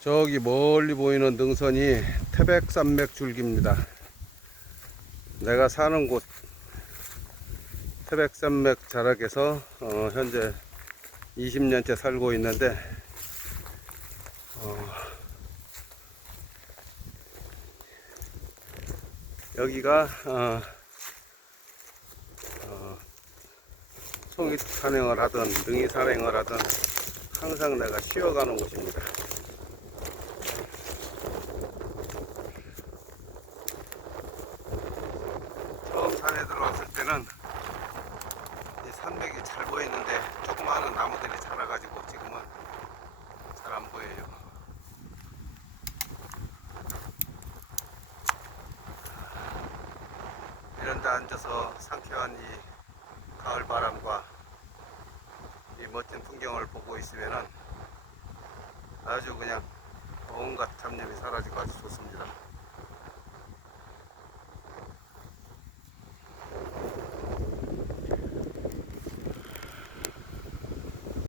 저기 멀리 보이는 능선이 태백산맥 줄기입니다. 내가 사는 곳 태백산맥 자락에서 어, 현재 20년째 살고 있는데 어, 여기가 어, 어, 송이 산행을 하든 능이 산행을 하든 항상 내가 쉬어가는 곳입니다. 산에 들어왔을 때는 이 산맥이 잘 보이는데 조그마한 나무들이 자라가지고 지금은 잘 안 보여요. 이런 데 앉아서 상쾌한 이 가을 바람과 이 멋진 풍경을 보고 있으면은 아주 그냥 온갖 잡념이 사라지고 아주 좋습니다.